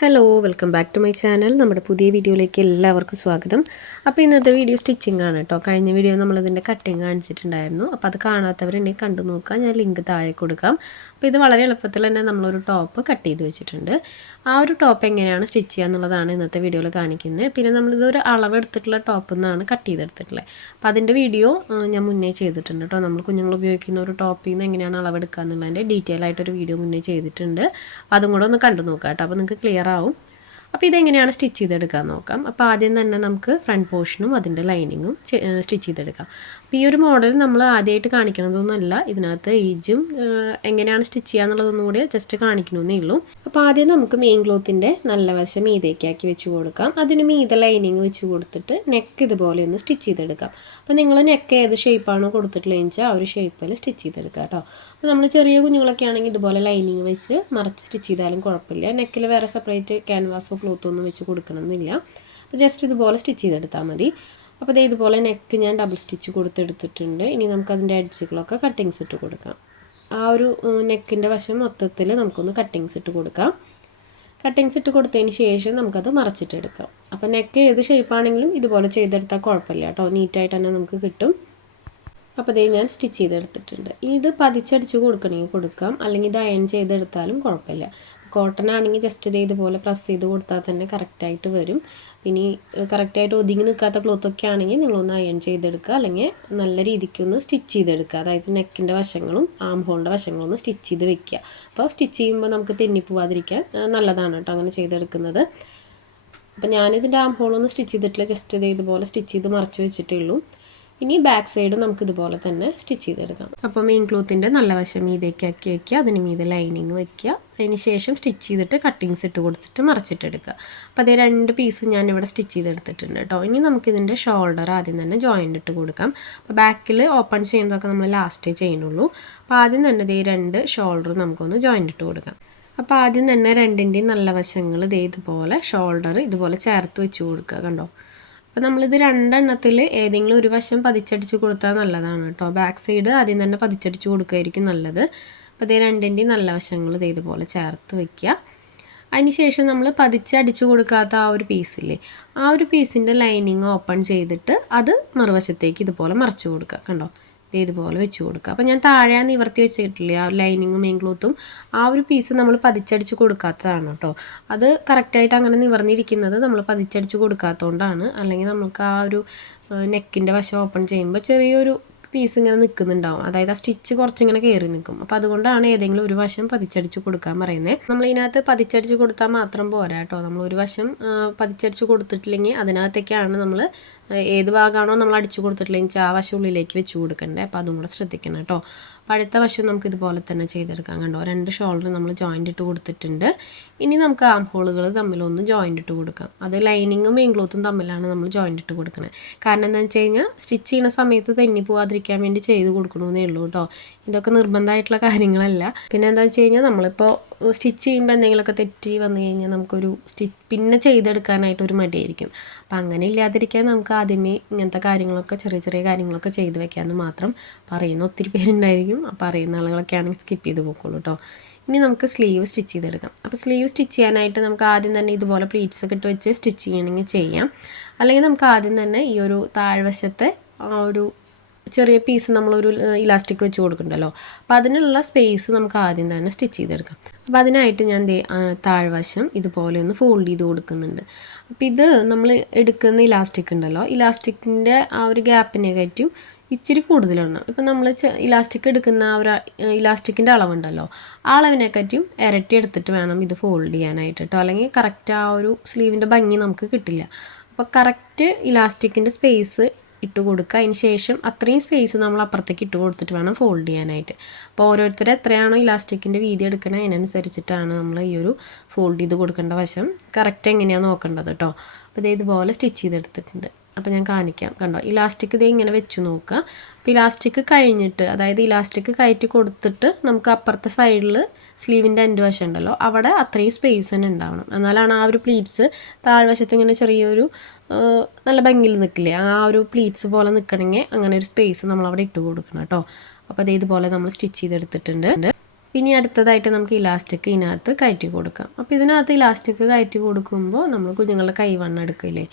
Hello welcome back to my channel നമ്മുടെ പുതിയ വീഡിയോയിലേക്ക് എല്ലാവർക്കും സ്വാഗതം. അപ്പോൾ ഇന്നത്തെ വീഡിയോ സ്റ്റിച്ചിങ് ആണ് കേട്ടോ. കഴിഞ്ഞ വീഡിയോ നമ്മളതിന്റെ കട്ടിങ് കാണിച്ചിട്ടുണ്ടായിരുന്നു. അപ്പോൾ അത് കാണാത്തവരുണ്ടെങ്കിൽ കണ്ടു നോക്കാം ഞാൻ ലിങ്ക് താഴെ കൊടുക്കാം. അപ്പോൾ ഇത് വളരെ എളുപ്പത്തിൽ തന്നെ നമ്മളൊരു ടോപ്പ് കട്ട് ചെയ്ത് വെച്ചിട്ടുണ്ട്. ആ ഒരു ടോപ്പ് എങ്ങനെയാണ് സ്റ്റിച്ച് ചെയ്യുക എന്നുള്ളതാണ് ഇന്നത്തെ വീഡിയോയിൽ കാണിക്കുന്നത്. പിന്നെ നമ്മളിതൊരു അളവെടുത്തിട്ടുള്ള ടോപ്പിൽ നിന്നാണ് കട്ട് ചെയ്തെടുത്തിട്ടുള്ളത്. അപ്പോൾ അതിന്റെ വീഡിയോ ഞാൻ മുന്നേ ചെയ്തിട്ടുണ്ട് കേട്ടോ. നമ്മൾ കുഞ്ഞുങ്ങൾ ഉപയോഗിക്കുന്ന ഒരു ടോപ്പിൽ നിന്ന് എങ്ങനെയാണ് അളവെടുക്കുക എന്നുള്ളതിന്റെ ഡീറ്റെയിൽ ആയിട്ടൊരു വീഡിയോ മുന്നേ ചെയ്തിട്ടുണ്ട്. അതും കൂടെ ഒന്ന് കണ്ടു നോക്കാം കേട്ടോ. അപ്പോൾ നിങ്ങൾക്ക് ക്ലിയർ ആവും അപ്പോൾ ഇതെങ്ങനെയാണ് സ്റ്റിച്ച് ചെയ്തെടുക്കാൻ നോക്കാം. അപ്പോൾ ആദ്യം തന്നെ നമുക്ക് ഫ്രണ്ട് പോർഷനും അതിന്റെ ലൈനിങ്ങും സ്റ്റിച്ച് ചെയ്തെടുക്കാം. അപ്പോൾ ഈ ഒരു മോഡൽ നമ്മൾ ആദ്യമായിട്ട് കാണിക്കണതൊന്നുമല്ല ഇതിനകത്ത് ഏജും എങ്ങനെയാണ് സ്റ്റിച്ച് ചെയ്യുക എന്നുള്ളതൊന്നും കൂടി ജസ്റ്റ് കാണിക്കണമെന്നേ ഉള്ളൂ. അപ്പോൾ ആദ്യം നമുക്ക് മെയിൻ ക്ലോത്തിന്റെ നല്ല വശം മീതേക്കാക്കി വെച്ച് കൊടുക്കാം. അതിന് മീത ലൈനിങ് വെച്ച് കൊടുത്തിട്ട് നെക്ക് ഇതുപോലെ ഒന്ന് സ്റ്റിച്ച് ചെയ്തെടുക്കാം. അപ്പോൾ നിങ്ങൾ നെക്ക് ഏത് ഷേപ്പാണോ കൊടുത്തിട്ടുള്ളതെന്ന് വെച്ചാൽ ആ ഒരു ഷേപ്പിൽ സ്റ്റിച്ച് ചെയ്തെടുക്കുക കേട്ടോ. നമ്മൾ ചെറിയ കുഞ്ഞുങ്ങളൊക്കെ ആണെങ്കിൽ ഇതുപോലെ ലൈനിങ് വെച്ച് മറച്ച് സ്റ്റിച്ച് ചെയ്താലും കുഴപ്പമില്ല. നെക്കിൽ വേറെ സെപ്പറേറ്റ് ക്യാൻവാസോ ക്ലോത്തോ ഒന്നും വെച്ച് കൊടുക്കണമെന്നില്ല അപ്പോൾ ജസ്റ്റ് ഇതുപോലെ സ്റ്റിച്ച് ചെയ്തെടുത്താൽ മതി. അപ്പോൾ ദേ ഇതുപോലെ നെക്ക് ഞാൻ ഡബിൾ സ്റ്റിച്ച് കൊടുത്തെടുത്തിട്ടുണ്ട്. ഇനി നമുക്ക് അതിന്റെ എഡ്ജുകളൊക്കെ കട്ടിങ്സ് ഇട്ട് കൊടുക്കാം. ആ ഒരു നെക്കിന്റെ വശം മൊത്തത്തിൽ നമുക്കൊന്ന് കട്ടിങ്സ് ഇട്ട് കൊടുക്കാം. കട്ടിങ്സ് ഇട്ട് കൊടുത്തതിന് ശേഷം നമുക്കത് മറച്ചിട്ടെടുക്കാം. അപ്പോൾ നെക്ക് ഏത് ഷേപ്പാണെങ്കിലും ഇതുപോലെ ചെയ്തെടുത്താൽ കുഴപ്പമില്ല കേട്ടോ. നീറ്റായിട്ട് തന്നെ നമുക്ക് കിട്ടും. അപ്പോൾ ഇതേ ഞാൻ സ്റ്റിച്ച് ചെയ്തെടുത്തിട്ടുണ്ട്. ഇനി ഇത് പതിച്ചടിച്ച് കൊടുക്കണമെങ്കിൽ കൊടുക്കാം. അല്ലെങ്കിൽ ഇത് അയൺ ചെയ്തെടുത്താലും കുഴപ്പമില്ല. കോട്ടൺ ആണെങ്കിൽ ജസ്റ്റ് ഇത് ഇതുപോലെ പ്രസ് ചെയ്ത് കൊടുത്താൽ തന്നെ കറക്റ്റായിട്ട് വരും. ഇനി കറക്റ്റായിട്ട് ഒതുങ്ങി നിൽക്കാത്ത ക്ലോത്തൊക്കെ ആണെങ്കിൽ നിങ്ങളൊന്ന് അയൺ ചെയ്തെടുക്കുക. അല്ലെങ്കിൽ നല്ല രീതിക്കൊന്ന് സ്റ്റിച്ച് ചെയ്തെടുക്കുക. അതായത് നെക്കിന്റെ വശങ്ങളും ആം ഹോളിന്റെ വശങ്ങളും ഒന്ന് സ്റ്റിച്ച് ചെയ്ത് വെക്കുക. അപ്പോൾ സ്റ്റിച്ച് ചെയ്യുമ്പോൾ നമുക്ക് തെന്നിപ്പോവാതിരിക്കാൻ നല്ലതാണ് കേട്ടോ അങ്ങനെ ചെയ്തെടുക്കുന്നത്. അപ്പോൾ ഞാനിതിന്റെ ആം ഹോളൊന്ന് സ്റ്റിച്ച് ചെയ്തിട്ടില്ല. ജസ്റ്റ് ഇത് ഇതുപോലെ സ്റ്റിച്ച് ചെയ്ത് മറച്ച് വെച്ചിട്ടേ ഉള്ളൂ. ഇനി ബാക്ക് സൈഡ് നമുക്ക് ഇതുപോലെ തന്നെ സ്റ്റിച്ച് ചെയ്തെടുക്കാം. അപ്പോൾ മെയിൻ ക്ലോത്തിന്റെ നല്ല വശം മീതേക്ക് ആക്കി വയ്ക്കുക അതിന് മീതെ ലൈനിങ് വയ്ക്കുക അതിന് ശേഷം സ്റ്റിച്ച് ചെയ്തിട്ട് കട്ടിങ്സ് ഇട്ട് കൊടുത്തിട്ട് മറച്ചിട്ടെടുക്കുക. അപ്പോൾ അതേ രണ്ട് പീസും ഞാൻ ഇവിടെ സ്റ്റിച്ച് ചെയ്തെടുത്തിട്ടുണ്ട് കേട്ടോ ഇനി നമുക്കിതിന്റെ ഷോൾഡർ ആദ്യം തന്നെ ജോയിന്റ് ഇട്ട് കൊടുക്കാം. അപ്പോൾ ബാക്കിൽ ഓപ്പൺ ചെയ്യുന്നതൊക്കെ നമ്മൾ ലാസ്റ്റേ ചെയ്യുന്നുള്ളൂ. അപ്പോൾ ആദ്യം തന്നെ ഇതേ രണ്ട് ഷോൾഡർ നമുക്കൊന്ന് ജോയിന്റ് ഇട്ട് കൊടുക്കാം. അപ്പോൾ ആദ്യം തന്നെ രണ്ടിന്റെയും നല്ല വശങ്ങൾ ഇതേ ഇതുപോലെ ഷോൾഡർ ഇതുപോലെ ചേർത്ത് വെച്ച് കൊടുക്കുക കണ്ടോ? അപ്പോൾ നമ്മളിത് രണ്ടെണ്ണത്തിൽ ഏതെങ്കിലും ഒരു വശം പതിച്ചടിച്ച് കൊടുത്താൽ നല്ലതാണ് കേട്ടോ. ബാക്ക് സൈഡ് ആദ്യം തന്നെ പതിച്ചടിച്ച് കൊടുക്കുകയായിരിക്കും നല്ലത്. അപ്പോൾ ഇതേ രണ്ടിന്റെയും നല്ല വശങ്ങൾ ഇത് ഇതുപോലെ ചേർത്ത് വയ്ക്കുക അതിനുശേഷം നമ്മൾ പതിച്ചടിച്ച് കൊടുക്കാത്ത ആ ഒരു പീസില്ലേ ആ ഒരു പീസിന്റെ ലൈനിങ് ഓപ്പൺ ചെയ്തിട്ട് അത് മറുവശത്തേക്ക് ഇതുപോലെ മറച്ചു കൊടുക്കുക കണ്ടോ. ഇതുപോലെ വെച്ച് കൊടുക്കുക. അപ്പോൾ ഞാൻ താഴെ നിവർത്തി വെച്ചിട്ടില്ലേ ആ ലൈനിങ്ങും മെയിൻ ക്ലോത്തും ആ ഒരു പീസ് നമ്മൾ പതിച്ചടിച്ച് കൊടുക്കാത്തതാണ് കേട്ടോ അത് കറക്റ്റായിട്ട് അങ്ങനെ നിവർന്നിരിക്കുന്നത് നമ്മൾ പതിച്ചടിച്ച് കൊടുക്കാത്തതുകൊണ്ടാണ് അല്ലെങ്കിൽ നമുക്ക് ആ ഒരു നെക്കിന്റെ വശം ഓപ്പൺ ചെയ്യുമ്പോൾ ചെറിയൊരു പീസ് ഇങ്ങനെ നിൽക്കുന്നുണ്ടാവും അതായത് ആ സ്റ്റിച്ച് കുറച്ചിങ്ങനെ കയറി നിൽക്കും അപ്പോൾ അതുകൊണ്ടാണ് ഏതെങ്കിലും ഒരു വശം പതിച്ചടിച്ച് കൊടുക്കാൻ പറയുന്നത് നമ്മൾ ഇതിനകത്ത് പതിച്ചടിച്ച് കൊടുത്താൽ മാത്രം പോരാ കേട്ടോ നമ്മൾ ഒരു വശം പതിച്ചടിച്ച് കൊടുത്തിട്ടില്ലെങ്കിൽ അതിനകത്തേക്കാണ് നമ്മൾ ഏത് ഭാഗമാണോ നമ്മൾ അടിച്ചു കൊടുത്തിട്ടില്ലെങ്കിൽ ആ വശം ഉള്ളിലേക്ക് വെച്ച് കൊടുക്കണ്ടേ. അപ്പോൾ അതും കൂടെ ശ്രദ്ധിക്കണം കേട്ടോ. അപ്പോൾ അടുത്ത വശം നമുക്ക് ഇതുപോലെ തന്നെ ചെയ്തെടുക്കാൻ കണ്ടോ. രണ്ട് ഷോൾഡർ നമ്മൾ ജോയിന്റ് ഇട്ട് കൊടുത്തിട്ടുണ്ട്. ഇനി നമുക്ക് ആം ഹോളുകൾ തമ്മിലൊന്ന് ജോയിന്റ് ഇട്ട് കൊടുക്കാം. അത് ലൈനിങ്ങും മെയിൻ ക്ലോത്തും തമ്മിലാണ് നമ്മൾ ജോയിന്റ് ഇട്ട് കൊടുക്കുന്നത് കാരണം എന്താണെന്ന് വെച്ച് കഴിഞ്ഞാൽ സ്റ്റിച്ച് ചെയ്യുന്ന സമയത്ത് തെന്നി പോവാതിരിക്കാൻ വേണ്ടി ചെയ്ത് കൊടുക്കണമെന്നേ ഉള്ളൂ കേട്ടോ. ഇതൊക്കെ നിർബന്ധമായിട്ടുള്ള കാര്യങ്ങളല്ല. പിന്നെ എന്താ വെച്ച് കഴിഞ്ഞാൽ നമ്മളിപ്പോൾ സ്റ്റിച്ച് ചെയ്യുമ്പോൾ എന്തെങ്കിലുമൊക്കെ തെറ്റി വന്നു കഴിഞ്ഞാൽ നമുക്കൊരു സ്റ്റിച്ച് പിന്നെ ചെയ്തെടുക്കാനായിട്ട് ഒരു മടിയായിരിക്കും. അപ്പം അങ്ങനെ ഇല്ലാതിരിക്കാൻ നമുക്ക് ആദ്യമേ ഇങ്ങനത്തെ കാര്യങ്ങളൊക്കെ ചെറിയ ചെറിയ കാര്യങ്ങളൊക്കെ ചെയ്ത് വെക്കാമെന്ന് മാത്രം പറയുന്ന ഒത്തിരി പേരുണ്ടായിരിക്കും. അപ്പോൾ അറിയുന്ന ആളുകളൊക്കെ ആണെങ്കിൽ സ്കിപ്പ് ചെയ്ത് പോക്കുള്ളൂ കേട്ടോ ഇനി നമുക്ക് സ്ലീവ് സ്റ്റിച്ച് ചെയ്തെടുക്കാം. അപ്പോൾ സ്ലീവ് സ്റ്റിച്ച് ചെയ്യാനായിട്ട് നമുക്ക് ആദ്യം തന്നെ ഇതുപോലെ പ്ലീറ്റ്സ് ഒക്കെ ഇട്ട് വെച്ച് സ്റ്റിച്ച് ചെയ്യണമെങ്കിൽ ചെയ്യാം. അല്ലെങ്കിൽ നമുക്ക് ആദ്യം തന്നെ ഈ ഒരു താഴ്വശത്തെ ആ ഒരു ചെറിയ പീസ് നമ്മളൊരു ഇലാസ്റ്റിക് വെച്ച് കൊടുക്കണ്ടല്ലോ. അപ്പോൾ അതിനുള്ള സ്പേസ് നമുക്ക് ആദ്യം തന്നെ സ്റ്റിച്ച് ചെയ്തെടുക്കാം. അപ്പോൾ അതിനായിട്ട് ഞാൻ താഴ്വശം ഇതുപോലെ ഒന്ന് ഫോൾഡ് ചെയ്ത് കൊടുക്കുന്നുണ്ട്. അപ്പോൾ ഇത് നമ്മൾ എടുക്കുന്ന ഇലാസ്റ്റിക് ഉണ്ടല്ലോ. ഇലാസ്റ്റിക്കിന്റെ ആ ഒരു ഗ്യാപ്പിനെ കയറ്റും ഇച്ചിരി കൂടുതലാണ്. ഇപ്പം നമ്മൾ ഇലാസ്റ്റിക് എടുക്കുന്ന ആ ഒരു ഇലാസ്റ്റിക്കിന്റെ അളവുണ്ടല്ലോ. ആ അളവിനെക്കാറ്റും ഇരട്ടി എടുത്തിട്ട് വേണം ഇത് ഫോൾഡ് ചെയ്യാനായിട്ട് കേട്ടോ അല്ലെങ്കിൽ കറക്റ്റ് ആ ഒരു സ്ലീവിന്റെ ഭംഗി നമുക്ക് കിട്ടില്ല. അപ്പോൾ കറക്റ്റ് ഇലാസ്റ്റിക്കിന്റെ സ്പേസ് ഇട്ട് കൊടുക്കുക. അതിന് ശേഷം അത്രയും സ്പേസ് നമ്മൾ അപ്പുറത്തേക്ക് ഇട്ട് കൊടുത്തിട്ട് വേണം ഫോൾഡ് ചെയ്യാനായിട്ട്. അപ്പോൾ ഓരോരുത്തർ എത്രയാണോ ഇലാസ്റ്റിക്കിന്റെ വീതി എടുക്കണേ അതിനനുസരിച്ചിട്ടാണ് നമ്മൾ ഈ ഒരു ഫോൾഡ് ചെയ്ത് കൊടുക്കേണ്ട വശം. കറക്റ്റ് എങ്ങനെയാണ് നോക്കേണ്ടത് കേട്ടോ അപ്പോൾ ഇതേ ഇതുപോലെ സ്റ്റിച്ച് ചെയ്തെടുത്തിട്ടുണ്ട്. അപ്പോൾ ഞാൻ കാണിക്കാം. കണ്ടോ? ഇലാസ്റ്റിക് ഇതേ ഇങ്ങനെ വെച്ച് നോക്കുക. അപ്പോൾ ഇലാസ്റ്റിക് കഴിഞ്ഞിട്ട് അതായത് ഇലാസ്റ്റിക് കയറ്റി കൊടുത്തിട്ട് നമുക്ക് അപ്പുറത്തെ സൈഡിൽ സ്ലീവിന്റെ എന്റെ വശം ഉണ്ടല്ലോ അവിടെ അത്രയും സ്പേസ് തന്നെ ഉണ്ടാവണം. എന്നാലാണ് ആ ഒരു പ്ലീറ്റ്സ് താഴ്വശത്ത് ഇങ്ങനെ ചെറിയൊരു നല്ല ഭംഗിയിൽ നിൽക്കില്ലേ? ആ ഒരു പ്ലീറ്റ്സ് പോലെ നിൽക്കണമെങ്കിൽ അങ്ങനെ ഒരു സ്പേസ് നമ്മൾ അവിടെ ഇട്ട് കൊടുക്കണം കേട്ടോ. അപ്പോൾ അതേ ഇതുപോലെ നമ്മൾ സ്റ്റിച്ച് ചെയ്തെടുത്തിട്ടുണ്ട്. ഇനി അടുത്തതായിട്ട് നമുക്ക് ഇലാസ്റ്റിക് ഇതിനകത്ത് കയറ്റി കൊടുക്കാം. അപ്പോൾ ഇതിനകത്ത് ഇലാസ്റ്റിക് കയറ്റി കൊടുക്കുമ്പോൾ നമ്മൾ കുഞ്ഞുങ്ങളുടെ കൈവണ്ണം എടുക്കില്ലേ?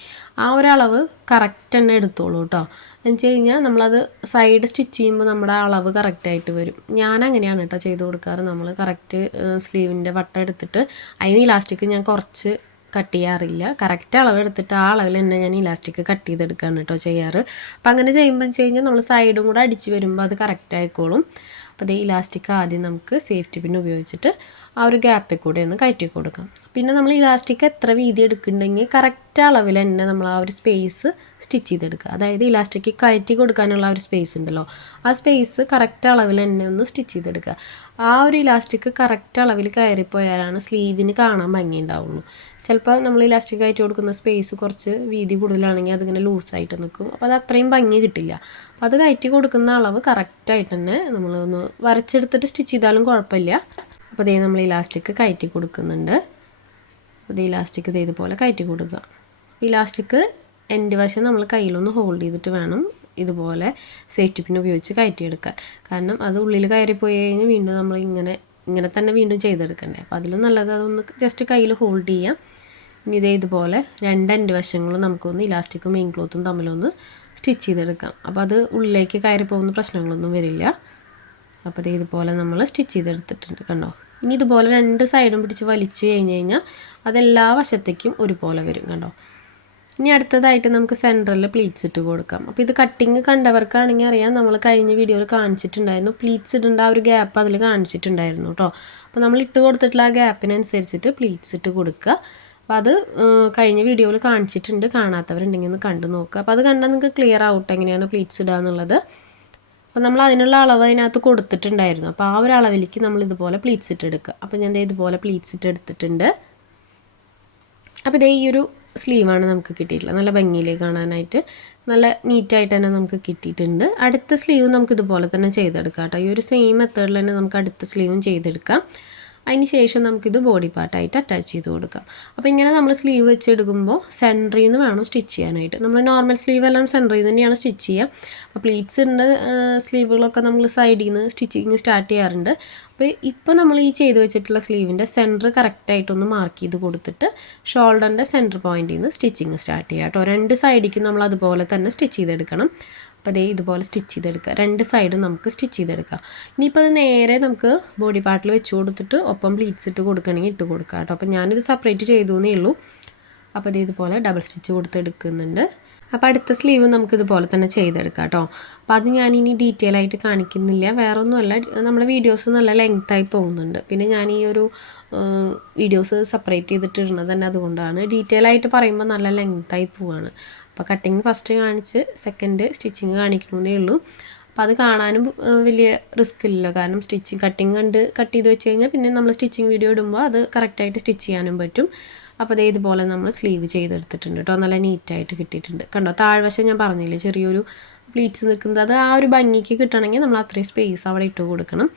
ആ ഒരളവ് കറക്റ്റ് തന്നെ എടുത്തോളൂ കേട്ടോ എന്ന് വെച്ച് കഴിഞ്ഞാൽ നമ്മളത് സൈഡ് സ്റ്റിച്ച് ചെയ്യുമ്പോൾ നമ്മുടെ അളവ് കറക്റ്റായിട്ട് വരും. ഞാൻ അങ്ങനെയാണ് കേട്ടോ ചെയ്ത് കൊടുക്കാറ്. നമ്മൾ കറക്റ്റ് സ്ലീവിന്റെ വട്ടം എടുത്തിട്ട് അതിന് ഇലാസ്റ്റിക് ഞാൻ കുറച്ച് കട്ട് ചെയ്യാറില്ല. കറക്റ്റ് അളവ് എടുത്തിട്ട് ആ അളവിൽ തന്നെ ഞാൻ ഇലാസ്റ്റിക് കട്ട് ചെയ്തെടുക്കുകയാണ് കേട്ടോ ചെയ്യാറ്. അപ്പം അങ്ങനെ ചെയ്യുമ്പോൾ വെച്ച് കഴിഞ്ഞാൽ നമ്മൾ സൈഡും കൂടെ അടിച്ച് വരുമ്പോൾ അത് കറക്റ്റ് ആയിക്കോളും. അപ്പോൾ അതേ ഇലാസ്റ്റിക് ആദ്യം നമുക്ക് സേഫ്റ്റി പിൻ ഉപയോഗിച്ചിട്ട് ആ ഒരു ഗ്യാപ്പിൽ കൂടെ ഒന്ന് കയറ്റി കൊടുക്കാം. പിന്നെ നമ്മൾ ഇലാസ്റ്റിക് എത്ര വീതി എടുക്കുന്നുണ്ടെങ്കിൽ കറക്റ്റ് അളവിൽ തന്നെ നമ്മൾ ആ ഒരു സ്പേസ് സ്റ്റിച്ച് ചെയ്തെടുക്കുക. അതായത് ഇലാസ്റ്റിക് കയറ്റി കൊടുക്കാനുള്ള ഒരു സ്പേസ് ഉണ്ടല്ലോ. ആ സ്പേസ് കറക്റ്റ് അളവിൽ തന്നെ ഒന്ന് സ്റ്റിച്ച് ചെയ്തെടുക്കുക. ആ ഒരു ഇലാസ്റ്റിക് കറക്റ്റ് അളവിൽ കയറിപ്പോയാലാണ് സ്ലീവിന് കാണാൻ ഭംഗി ഉണ്ടാവുള്ളൂ. ചിലപ്പോൾ നമ്മൾ ഇലാസ്റ്റിക് ആയിട്ട് കൊടുക്കുന്ന സ്പേസ് കുറച്ച് വീതി കൂടുതലാണെങ്കിൽ അതിങ്ങനെ ലൂസായിട്ട് നിൽക്കും. അപ്പോൾ അത് അത്രയും ഭംഗി കിട്ടില്ല. അപ്പോൾ അത് കയറ്റി കൊടുക്കുന്ന അളവ് കറക്റ്റായിട്ട് തന്നെ നമ്മളൊന്ന് വരച്ചെടുത്തിട്ട് സ്റ്റിച്ച് ചെയ്താലും കുഴപ്പമില്ല. അപ്പോൾ ഇതേ നമ്മൾ ഇലാസ്റ്റിക് കയറ്റി കൊടുക്കുന്നുണ്ട്. അപ്പോൾ ഇലാസ്റ്റിക് ഇത് ഇതുപോലെ കയറ്റി കൊടുക്കുക. അപ്പോൾ ഇലാസ്റ്റിക് എന്റെ വശം നമ്മൾ കയ്യിലൊന്ന് ഹോൾഡ് ചെയ്തിട്ട് വേണം ഇതുപോലെ സേഫ്റ്റി പിൻ ഉപയോഗിച്ച് കയറ്റിയെടുക്കാൻ. കാരണം അത് ഉള്ളിൽ കയറിപ്പോയി കഴിഞ്ഞാൽ വീണ്ടും നമ്മൾ ഇങ്ങനെ ഇങ്ങനെ തന്നെ വീണ്ടും ചെയ്തെടുക്കണ്ടേ. അപ്പോൾ അതിലും നല്ലത് അതൊന്ന് ജസ്റ്റ് കയ്യിൽ ഹോൾഡ് ചെയ്യാം. ഇനി ഇതേ ഇതുപോലെ രണ്ട് എന്റെ വശങ്ങളും നമുക്കൊന്ന് ഇലാസ്റ്റിക്കും മെയിൻ ക്ലോത്തും തമ്മിലൊന്ന് സ്റ്റിച്ച് ചെയ്തെടുക്കാം. അപ്പോൾ അത് ഉള്ളിലേക്ക് കയറി പോകുന്ന പ്രശ്നങ്ങളൊന്നും വരില്ല. അപ്പോൾ ഇത് ഇതുപോലെ നമ്മൾ സ്റ്റിച്ച് ചെയ്തെടുത്തിട്ടുണ്ട് കണ്ടോ? ഇനി ഇതുപോലെ രണ്ട് സൈഡും പിടിച്ച് വലിച്ചു കഴിഞ്ഞ് കഴിഞ്ഞാൽ അതെല്ലാ വശത്തേക്കും ഒരുപോലെ വരും കണ്ടോ? ഇനി അടുത്തതായിട്ട് നമുക്ക് സെന്ററിൽ പ്ലീറ്റ്സ് ഇട്ട് കൊടുക്കാം. അപ്പോൾ ഇത് കട്ടിങ് കണ്ടവർക്കാണെങ്കിൽ അറിയാം നമ്മൾ കഴിഞ്ഞ വീഡിയോയിൽ കാണിച്ചിട്ടുണ്ടായിരുന്നു. പ്ലീറ്റ്സ് ഇടേണ്ട ആ ഒരു ഗ്യാപ്പ് അതിൽ കാണിച്ചിട്ടുണ്ടായിരുന്നു കേട്ടോ അപ്പോൾ നമ്മൾ ഇട്ട് കൊടുത്തിട്ടുള്ള ആ ഗ്യാപ്പിനനുസരിച്ചിട്ട് പ്ലീറ്റ്സ് ഇട്ട് കൊടുക്കുക. അപ്പോൾ അത് കഴിഞ്ഞ വീഡിയോയിൽ കാണിച്ചിട്ടുണ്ട്. കാണാത്തവരുണ്ടെങ്കിൽ ഒന്ന് കണ്ടു നോക്കുക. അപ്പോൾ അത് കണ്ടാൽ നിങ്ങൾക്ക് ക്ലിയർ ആവട്ടെ എങ്ങനെയാണ് പ്ലീറ്റ്സ് ഇടുക എന്നുള്ളത്. അപ്പോൾ നമ്മൾ അതിനുള്ള അളവ് അതിനകത്ത് കൊടുത്തിട്ടുണ്ടായിരുന്നു. അപ്പോൾ ആ ഒരു അളവിലേക്ക് നമ്മൾ ഇതുപോലെ പ്ലീറ്റ്സ് ഇട്ട് എടുക്കുക. അപ്പോൾ ഞാൻ ഇതുപോലെ പ്ലീറ്റ്സ് ഇട്ട് എടുത്തിട്ടുണ്ട്. അപ്പോൾ ഇതേ ഈ ഒരു സ്ലീവാണ് നമുക്ക് കിട്ടിയിട്ടുള്ളത്. നല്ല ഭംഗിയിൽ കാണാനായിട്ട് നല്ല നീറ്റായിട്ട് തന്നെ നമുക്ക് കിട്ടിയിട്ടുണ്ട്. അടുത്ത സ്ലീവ് നമുക്ക് ഇതുപോലെ തന്നെ ചെയ്തെടുക്കാം കേട്ടോ. ഈ ഒരു സെയിം മെത്തേഡിൽ തന്നെ നമുക്ക് അടുത്ത സ്ലീവും ചെയ്തെടുക്കാം. അതിന് ശേഷം നമുക്കിത് ബോഡി പാർട്ടായിട്ട് അറ്റാച്ച് ചെയ്ത് കൊടുക്കാം. അപ്പോൾ ഇങ്ങനെ നമ്മൾ സ്ലീവ് വെച്ചെടുക്കുമ്പോൾ സെന്ററിൽ നിന്ന് വേണം സ്റ്റിച്ച് ചെയ്യാനായിട്ട്. നമ്മൾ നോർമൽ സ്ലീവ് എല്ലാം നിന്ന് തന്നെയാണ് സ്റ്റിച്ച് ചെയ്യുക അപ്പോൾ പ്ലീറ്റ്സിന്റെ സ്ലീവുകളൊക്കെ നമ്മൾ സൈഡിൽ നിന്ന് സ്റ്റിച്ചിങ് സ്റ്റാർട്ട് ചെയ്യാറുണ്ട്. അപ്പോൾ ഇപ്പോൾ നമ്മൾ ഈ ചെയ്ത് വെച്ചിട്ടുള്ള സ്ലീവിന്റെ സെന്റർ കറക്റ്റായിട്ടൊന്ന് മാർക്ക് ചെയ്ത് കൊടുത്തിട്ട് ഷോൾഡറിന്റെ സെന്റർ പോയിന്റിൽ നിന്ന് സ്റ്റിച്ചിങ് സ്റ്റാർട്ട് ചെയ്യാം കേട്ടോ രണ്ട് സൈഡിക്കും നമ്മൾ അതുപോലെ തന്നെ സ്റ്റിച്ച് ചെയ്തെടുക്കണം. അപ്പോൾ അതേ ഇതുപോലെ സ്റ്റിച്ച് ചെയ്തെടുക്കുക. രണ്ട് സൈഡും നമുക്ക് സ്റ്റിച്ച് ചെയ്തെടുക്കാം. ഇനിയിപ്പോൾ അത് നേരെ നമുക്ക് ബോഡി പാർട്ടിൽ വെച്ച് കൊടുത്തിട്ട് ഒപ്പം ബ്ലീറ്റ്സ് ഇട്ട് കൊടുക്കണമെങ്കിൽ ഇട്ട് കൊടുക്കാം കേട്ടോ. അപ്പോൾ ഞാനിത് സെപ്പറേറ്റ് ചെയ്തു എന്നേ ഉള്ളൂ. അപ്പോൾ അത് ഇതുപോലെ ഡബിൾ സ്റ്റിച്ച് കൊടുത്തെടുക്കുന്നുണ്ട് അപ്പോൾ അടുത്ത സ്ലീവ് നമുക്ക് ഇതുപോലെ തന്നെ ചെയ്തെടുക്കാം കേട്ടോ. അപ്പോൾ അത് ഞാൻ ഇനി ഡീറ്റെയിൽ ആയിട്ട് കാണിക്കുന്നില്ല. വേറെ ഒന്നുമല്ല നമ്മുടെ വീഡിയോസ് നല്ല ലെങ്ത്തായി പോകുന്നുണ്ട്. പിന്നെ ഞാൻ ഈ ഒരു വീഡിയോസ് സെപ്പറേറ്റ് ചെയ്തിട്ട് ഇടുന്നത് തന്നെ അതുകൊണ്ടാണ്. ഡീറ്റെയിൽ ആയിട്ട് പറയുമ്പോൾ നല്ല ലെങ്ത്തായി പോവാണ്. അപ്പോൾ കട്ടിങ് ഫസ്റ്റ് കാണിച്ച് സെക്കൻഡ് സ്റ്റിച്ചിങ് കാണിക്കണമെന്നേ ഉള്ളൂ. അപ്പോൾ അത് കാണാനും വലിയ റിസ്ക് ഇല്ലല്ലോ. കാരണം സ്റ്റിച്ചിങ് കട്ടിങ് കണ്ട് കട്ട് ചെയ്ത് വെച്ച് കഴിഞ്ഞാൽ പിന്നെ നമ്മൾ സ്റ്റിച്ചിങ് വീഡിയോ ഇടുമ്പോൾ അത് കറക്റ്റായിട്ട് സ്റ്റിച്ച് ചെയ്യാനും പറ്റും. അപ്പോൾ അതേ ഇതുപോലെ നമ്മൾ സ്ലീവ് ചെയ്തെടുത്തിട്ടുണ്ട് കേട്ടോ നല്ല നീറ്റായിട്ട് കിട്ടിയിട്ടുണ്ട്. കണ്ടോ? താഴ്വശം ഞാൻ പറഞ്ഞില്ലേ ചെറിയൊരു പ്ലീറ്റ്സ് നിൽക്കുന്നത്. അത് ആ ഒരു ഭംഗിക്ക് കിട്ടണമെങ്കിൽ നമ്മൾ അത്രയും സ്പേസ് അവിടെ ഇട്ട് കൊടുക്കണം.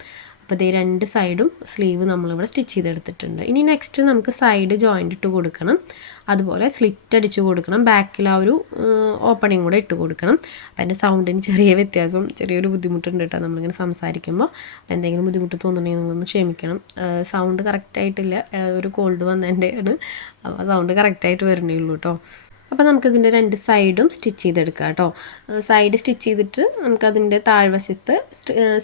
അപ്പോൾ ഇതേ രണ്ട് സൈഡും സ്ലീവ് നമ്മളിവിടെ സ്റ്റിച്ച് ചെയ്തെടുത്തിട്ടുണ്ട്. ഇനി നെക്സ്റ്റ് നമുക്ക് സൈഡ് ജോയിന്റ് ഇട്ട് കൊടുക്കണം. അതുപോലെ സ്ലിറ്റ് അടിച്ച് കൊടുക്കണം. ബാക്കിൽ ആ ഒരു ഓപ്പണിങ് കൂടെ ഇട്ട് കൊടുക്കണം. അപ്പോൾ എന്റെ സൗണ്ടിന് ചെറിയ വ്യത്യാസം ചെറിയൊരു ബുദ്ധിമുട്ടുണ്ട് കേട്ടോ നമ്മളിങ്ങനെ സംസാരിക്കുമ്പോൾ അപ്പോൾ എന്തെങ്കിലും ബുദ്ധിമുട്ട് തോന്നുന്നുണ്ടെങ്കിൽ നിങ്ങളൊന്ന് ക്ഷമിക്കണം. സൗണ്ട് കറക്റ്റായിട്ടില്ല ഒരു കോൾഡ് വന്നതിന്റെയാണ് അപ്പോൾ സൗണ്ട് കറക്റ്റായിട്ട് വരണേ ഉള്ളൂ കേട്ടോ. അപ്പോൾ നമുക്കിതിന്റെ രണ്ട് സൈഡും സ്റ്റിച്ച് ചെയ്തെടുക്കാം കേട്ടോ. സൈഡ് സ്റ്റിച്ച് ചെയ്തിട്ട് നമുക്കതിന്റെ താഴ്വശത്ത്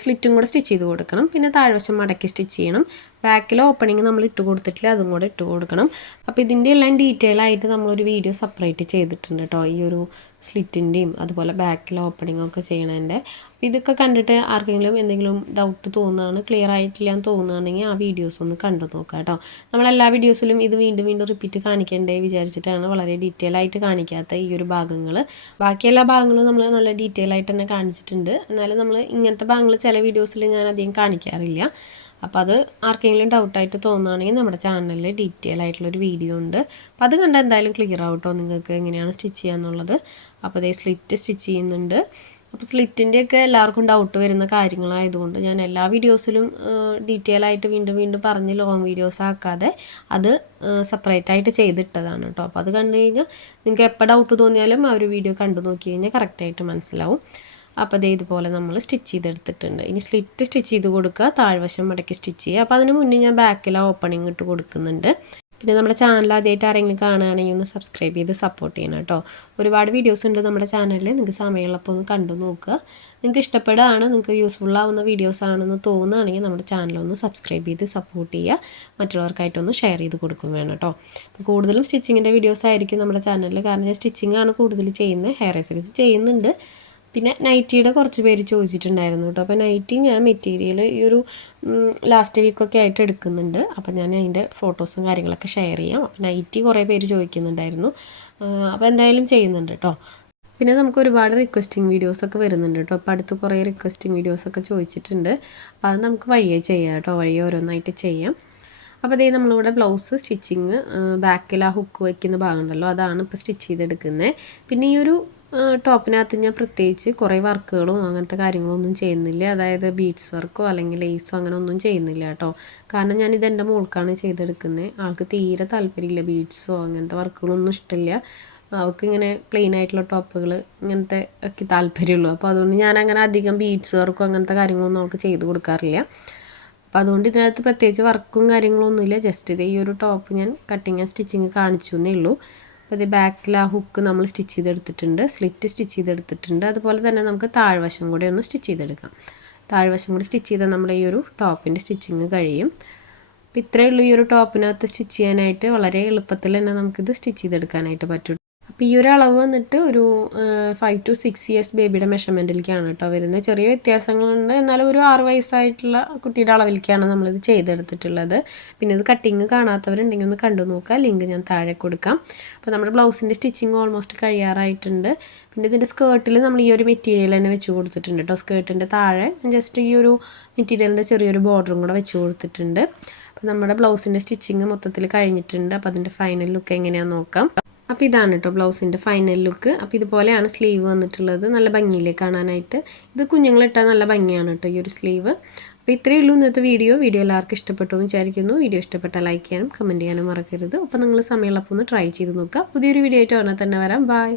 സ്ലിറ്റും കൂടെ സ്റ്റിച്ച് ചെയ്ത് കൊടുക്കണം. പിന്നെ താഴ്വശം മടക്കി സ്റ്റിച്ച് ചെയ്യണം. ബാക്കിൽ ഓപ്പണിങ് നമ്മൾ ഇട്ട് കൊടുത്തിട്ടില്ല അതും കൂടെ ഇട്ട് കൊടുക്കണം. അപ്പോൾ ഇതിന്റെ എല്ലാം ഡീറ്റെയിൽ ആയിട്ട് നമ്മളൊരു വീഡിയോ സെപ്പറേറ്റ് ചെയ്തിട്ടുണ്ട് കേട്ടോ ഈ ഒരു സ്ലിറ്റിന്റെയും അതുപോലെ ബാക്കിൽ ഓപ്പണിംഗ് ഒക്കെ ചെയ്യണതിന്റെ ഇതൊക്കെ കണ്ടിട്ട് ആർക്കെങ്കിലും എന്തെങ്കിലും ഡൗട്ട് തോന്നുകയാണ് ക്ലിയർ ആയിട്ടില്ല എന്ന് തോന്നുകയാണെങ്കിൽ ആ വീഡിയോസ് ഒന്ന് കണ്ടു നോക്കാം കേട്ടോ നമ്മളെല്ലാ വീഡിയോസിലും ഇത് വീണ്ടും വീണ്ടും റിപ്പീറ്റ് കാണിക്കേണ്ടേ വിചാരിച്ചിട്ടാണ് വളരെ ഡീറ്റെയിൽ ആയിട്ട് കാണിക്കാത്ത ഈ ഒരു ഭാഗങ്ങൾ ബാക്കി എല്ലാ ഭാഗങ്ങളും നമ്മൾ നല്ല ഡീറ്റെയിൽ ആയിട്ട് തന്നെ കാണിച്ചിട്ടുണ്ട്. എന്നാലും നമ്മൾ ഇങ്ങനത്തെ ഭാഗങ്ങൾ ചില വീഡിയോസിൽ ഞാൻ അധികം കാണിക്കാറില്ല. അപ്പോൾ അത് ആർക്കെങ്കിലും ഡൗട്ടായിട്ട് തോന്നുകയാണെങ്കിൽ നമ്മുടെ ചാനലിൽ ഡീറ്റെയിൽ ആയിട്ടുള്ളൊരു വീഡിയോ ഉണ്ട്. അപ്പോൾ അത് കണ്ടാൽ എന്തായാലും ക്ലിയർ ആവട്ടോ നിങ്ങൾക്ക് എങ്ങനെയാണ് സ്റ്റിച്ച് ചെയ്യാന്നുള്ളത് അപ്പോൾ അതേ സ്ലിറ്റ് സ്റ്റിച്ച് ചെയ്യുന്നുണ്ട്. അപ്പോൾ സ്ലിറ്റിന്റെയൊക്കെ എല്ലാവർക്കും ഡൗട്ട് വരുന്ന കാര്യങ്ങളായതുകൊണ്ട് ഞാൻ എല്ലാ വീഡിയോസിലും ഡീറ്റെയിൽ ആയിട്ട് വീണ്ടും വീണ്ടും പറഞ്ഞ് ലോങ് വീഡിയോസ് ആക്കാതെ അത് സെപ്പറേറ്റ് ആയിട്ട് ചെയ്തിട്ടതാണ് കേട്ടോ അപ്പോൾ അത് കണ്ടു കഴിഞ്ഞാൽ നിങ്ങൾക്ക് എപ്പോൾ ഡൗട്ട് തോന്നിയാലും ആ ഒരു വീഡിയോ കണ്ടു നോക്കി കഴിഞ്ഞാൽ കറക്റ്റായിട്ട് മനസ്സിലാവും. അപ്പോൾ അതേ ഇതുപോലെ നമ്മൾ സ്റ്റിച്ച് ചെയ്തെടുത്തിട്ടുണ്ട്. ഇനി സ്ലിറ്റ് സ്റ്റിച്ച് ചെയ്ത് കൊടുക്കുക. താഴ്വശം മടക്കി സ്റ്റിച്ച് ചെയ്യുക. അപ്പോൾ അതിന് മുന്നേ ഞാൻ ബാക്കിൽ ഓപ്പണിംഗ് ഇട്ട് കൊടുക്കുന്നുണ്ട്. പിന്നെ നമ്മുടെ ചാനൽ ആദ്യമായിട്ട് ആരെങ്കിലും കാണുകയാണെങ്കിൽ ഒന്ന് സബ്സ്ക്രൈബ് ചെയ്ത് സപ്പോർട്ട് ചെയ്യണം കേട്ടോ. ഒരുപാട് വീഡിയോസ് ഉണ്ട് നമ്മുടെ ചാനലിൽ നിങ്ങൾക്ക് സമയമുള്ളപ്പോൾ ഒന്ന് കണ്ടു നോക്കുക. നിങ്ങൾക്ക് ഇഷ്ടപ്പെടുകയാണ് നിങ്ങൾക്ക് യൂസ്ഫുൾ ആവുന്ന വീഡിയോസ് ആണെന്ന് തോന്നുകയാണെങ്കിൽ നമ്മുടെ ചാനൽ ഒന്ന് സബ്സ്ക്രൈബ് ചെയ്ത് സപ്പോർട്ട് ചെയ്യുക. മറ്റുള്ളവർക്കായിട്ടൊന്ന് ഷെയർ ചെയ്ത് കൊടുക്കും വേണം കേട്ടോ. അപ്പോൾ കൂടുതലും സ്റ്റിച്ചിങ്ങിന്റെ വീഡിയോസ് ആയിരിക്കും നമ്മുടെ ചാനലിൽ കാരണം ഞാൻ സ്റ്റിച്ചിങ്ങാണ് കൂടുതൽ ചെയ്യുന്നത്. ഹെയർ എക്സസൈസ് ചെയ്യുന്നുണ്ട്. പിന്നെ നൈറ്റിയുടെ കുറച്ച് പേര് ചോദിച്ചിട്ടുണ്ടായിരുന്നു കേട്ടോ അപ്പോൾ നൈറ്റി ഞാൻ മെറ്റീരിയൽ ഈ ഒരു ലാസ്റ്റ് വീക്കൊക്കെ ആയിട്ട് എടുക്കുന്നുണ്ട്. അപ്പോൾ ഞാൻ അതിന്റെ ഫോട്ടോസും കാര്യങ്ങളൊക്കെ ഷെയർ ചെയ്യാം. അപ്പോൾ നൈറ്റി കുറേ പേര് ചോദിക്കുന്നുണ്ടായിരുന്നു. അപ്പോൾ എന്തായാലും ചെയ്യുന്നുണ്ട് കേട്ടോ പിന്നെ നമുക്ക് ഒരുപാട് റിക്വസ്റ്റിംഗ് വീഡിയോസൊക്കെ വരുന്നുണ്ട് കേട്ടോ അപ്പോൾ അടുത്ത് കുറേ റിക്വസ്റ്റിംഗ് വീഡിയോസൊക്കെ ചോദിച്ചിട്ടുണ്ട്. അപ്പോൾ അത് നമുക്ക് വഴിയേ ചെയ്യാം കേട്ടോ വഴിയെ ഓരോന്നായിട്ട് ചെയ്യാം. അപ്പോൾ അതേ നമ്മളിവിടെ ബ്ലൗസ് സ്റ്റിച്ചിങ് ബാക്കിൽ ആ ഹുക്ക് വയ്ക്കുന്ന ഭാഗമുണ്ടല്ലോ അതാണ് ഇപ്പോൾ സ്റ്റിച്ച് ചെയ്തെടുക്കുന്നത് പിന്നെ ഈ ഒരു ടോപ്പിനകത്ത് ഞാൻ പ്രത്യേകിച്ച് കുറേ വർക്കുകളും അങ്ങനത്തെ കാര്യങ്ങളൊന്നും ചെയ്യുന്നില്ല. അതായത് ബീഡ്സ് വർക്കോ അല്ലെങ്കിൽ ലേസോ അങ്ങനെ ഒന്നും ചെയ്യുന്നില്ല കേട്ടോ. കാരണം ഞാനിത് എന്റെ മോൾക്കാണ് ചെയ്തെടുക്കുന്നത്. ആൾക്ക് തീരെ താല്പര്യമില്ല ബീഡ്സോ അങ്ങനത്തെ വർക്കുകളൊന്നും ഇഷ്ടമില്ല. അവൾക്ക് ഇങ്ങനെ പ്ലെയിൻ ആയിട്ടുള്ള ടോപ്പുകൾ ഇങ്ങനത്തെ ഒക്കെ താല്പര്യമുള്ളൂ. അപ്പോൾ അതുകൊണ്ട് ഞാൻ അങ്ങനെ അധികം ബീഡ്സ് വർക്കോ അങ്ങനത്തെ കാര്യങ്ങളൊന്നും അവൾക്ക് ചെയ്ത് കൊടുക്കാറില്ല. അപ്പോൾ അതുകൊണ്ട് ഇതിനകത്ത് പ്രത്യേകിച്ച് വർക്കും കാര്യങ്ങളൊന്നുമില്ല. ജസ്റ്റ് ഇത് ഈ ഒരു ടോപ്പ് ഞാൻ കട്ടിങ് ആൻഡ് സ്റ്റിച്ചിങ് കാണിച്ചു എന്നേ ഉള്ളൂ. അപ്പോൾ ഇത് ബാക്കിൽ ആ ഹുക്ക് നമ്മൾ സ്റ്റിച്ച് ചെയ്തെടുത്തിട്ടുണ്ട്. സ്ലിറ്റ് സ്റ്റിച്ച് ചെയ്തെടുത്തിട്ടുണ്ട്. അതുപോലെ തന്നെ നമുക്ക് താഴ്വശം കൂടി ഒന്ന് സ്റ്റിച്ച് ചെയ്തെടുക്കാം. താഴ്വശം കൂടി സ്റ്റിച്ച് ചെയ്താൽ നമ്മുടെ ഈ ഒരു ടോപ്പിന്റെ സ്റ്റിച്ചിങ് കഴിയും. അപ്പോൾ ഇത്രയേ ഉള്ളൂ ഈ ഒരു ടോപ്പിനകത്ത് സ്റ്റിച്ച് ചെയ്യാനായിട്ട്. വളരെ എളുപ്പത്തിൽ തന്നെ നമുക്കിത് സ്റ്റിച്ച് ചെയ്തെടുക്കാനായിട്ട് പറ്റും. അപ്പോൾ ഈ ഒരു അളവ് വന്നിട്ട് ഒരു ഫൈവ് ടു സിക്സ് ഇയേഴ്സ് ബേബിയുടെ മെഷർമെന്റിലേക്കാണ് കേട്ടോ വരുന്നത്. ചെറിയ വ്യത്യാസങ്ങളുണ്ട്. എന്നാലും ഒരു ആറ് വയസ്സായിട്ടുള്ള കുട്ടിയുടെ അളവിലേക്കാണ് നമ്മളിത് ചെയ്തെടുത്തിട്ടുള്ളത്. പിന്നെ ഇത് കട്ടിങ് കാണാത്തവരുണ്ടെങ്കിൽ ഒന്ന് കണ്ടു നോക്കുക. ലിങ്ക് ഞാൻ താഴെ കൊടുക്കാം. അപ്പോൾ നമ്മുടെ ബ്ലൗസിന്റെ സ്റ്റിച്ചിങ് ഓൾമോസ്റ്റ് കഴിയാറായിട്ടുണ്ട്. പിന്നെ ഇതിന്റെ സ്കേർട്ടിൽ നമ്മൾ ഈ ഒരു മെറ്റീരിയൽ തന്നെ വെച്ച് കൊടുത്തിട്ടുണ്ട് കേട്ടോ. സ്കേർട്ടിന്റെ താഴെ ഞാൻ ജസ്റ്റ് ഈ ഒരു മെറ്റീരിയലിന്റെ ചെറിയൊരു ബോർഡറും കൂടെ വെച്ച് കൊടുത്തിട്ടുണ്ട്. അപ്പോൾ നമ്മുടെ ബ്ലൗസിന്റെ സ്റ്റിച്ചിങ് മൊത്തത്തിൽ കഴിഞ്ഞിട്ടുണ്ട്. അപ്പോൾ അതിന്റെ ഫൈനൽ ലുക്ക് എങ്ങനെയാണെന്ന് നോക്കാം. അപ്പോൾ ഇതാണ് കേട്ടോ ബ്ലൗസിന്റെ ഫൈനൽ ലുക്ക് അപ്പോൾ ഇതുപോലെയാണ് സ്ലീവ് വന്നിട്ടുള്ളത്. നല്ല ഭംഗിയിലേക്ക് കാണാനായിട്ട്. ഇത് കുഞ്ഞുങ്ങളിട്ടാൽ നല്ല ഭംഗിയാണ് കേട്ടോ ഈ ഒരു സ്ലീവ് അപ്പോൾ ഇത്രയേ ഉള്ളൂ ഇന്നത്തെ വീഡിയോ വീഡിയോ എല്ലാവർക്കും ഇഷ്ടപ്പെട്ടു എന്ന് വിചാരിക്കുന്നു. വീഡിയോ ഇഷ്ടപ്പെട്ടാൽ ലൈക്ക് ചെയ്യാനും കമന്റ് ചെയ്യാനും മറക്കരുത്. അപ്പോൾ നിങ്ങൾ സമയമുള്ളപ്പോൾ ഒന്ന് ട്രൈ ചെയ്ത് നോക്കുക. പുതിയൊരു വീഡിയോ ആയിട്ട് ഉടനെ തന്നെ വരാം. ബൈ